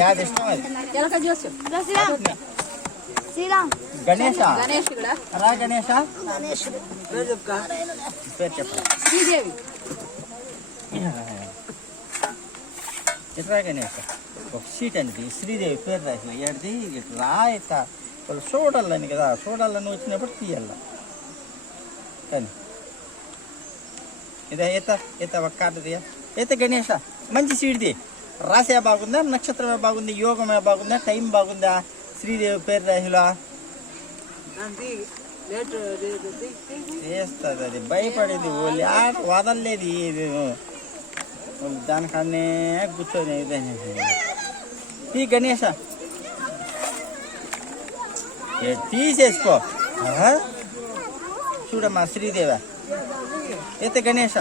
యాది ఇష్టం అది గణేష రా గణేష పేరు చెప్ప శ్రీదేవి ఇట్రా గణేష ఒక సీట్ అనేది శ్రీదేవి పేరు రాసి ఏడిది ఇట్లా ఇట్లా వాళ్ళు చూడాలని కదా చూడాలని వచ్చినప్పుడు తీయాల కానీ ఇదే ఈత ఒక కార్డు ఈత గణేష మంచి సీట్ది రాసే బాగుందా నక్షత్రమే బాగుంది యోగమే బాగుందా టైం బాగుందా శ్రీదేవి పేరు రాహిలా వేస్తుంది అది భయపడేది ఓళ్ళు ఆట వదలలేదు ఇది దానికన్నే కూర్చొని ఈ గణేష తీసేసుకో చూడమ్మా శ్రీదేవ ఈత గణేష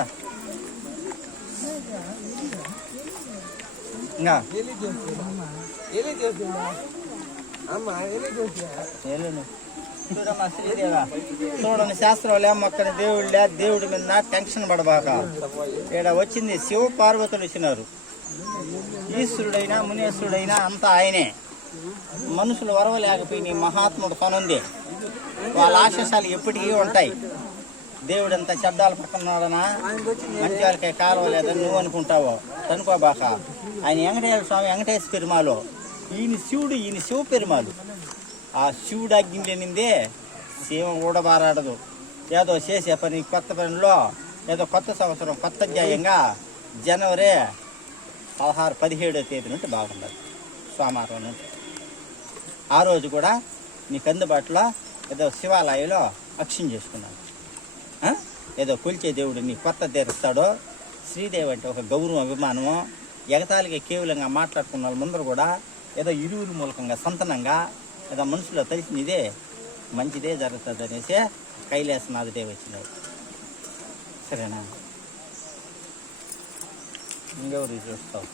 ఇంకా చూడమ్మా శ్రీదేవ చూడండి శాస్త్రం మొక్కని దేవుడి మీద టెన్షన్ పడబాక ఇక్కడ వచ్చింది శివ పార్వతులు వచ్చినారు ఈశ్వరుడైనా మునేశ్వరుడైనా అంతా ఆయనే మనుషులు వరవలేకపోయి మహాత్ముడు పనుంది వాళ్ళ ఆశీస్సాలు ఎప్పటికీ ఉంటాయి దేవుడంతా శబ్దాలు పక్కనన్నా మంచి వాళ్ళకి కారవలేదని నువ్వు అనుకుంటావో అనుకోబాక ఆయన వెంకటేశ్వర స్వామి వెంకటేశ్వర పెరుమాలు ఈయన శివుడు ఈయన శివ పెరుమాలు ఆ శివుడు అగ్నిందే శివ ఊడబారాడదు ఏదో చేసే పని కొత్త పనిలో ఏదో కొత్త సంవత్సరం కొత్త అధ్యాయంగా జనవరి 16-17వ తేదీ నుండి బాగుండదు సోమవారం నుండి ఆ రోజు కూడా నీకు అందుబాటులో ఏదో శివాలయంలో అక్షం చేసుకున్నాను ఏదో కొలిచే దేవుడు నీ కొత్త తీరుస్తాడో శ్రీదేవి అంటే ఒక గౌరవం అభిమానము ఎగతాళిగా కేవలంగా మాట్లాడుకున్న వాళ్ళ ముందర కూడా ఏదో ఇరువురు మూలకంగా సొంతనంగా ఏదో మనుషులో తెలిసినదే మంచిదే జరుగుతుంది అనేసి కైలాసనాథుడే వచ్చినాడు సరేనా ఇంకెవరు చూస్తావు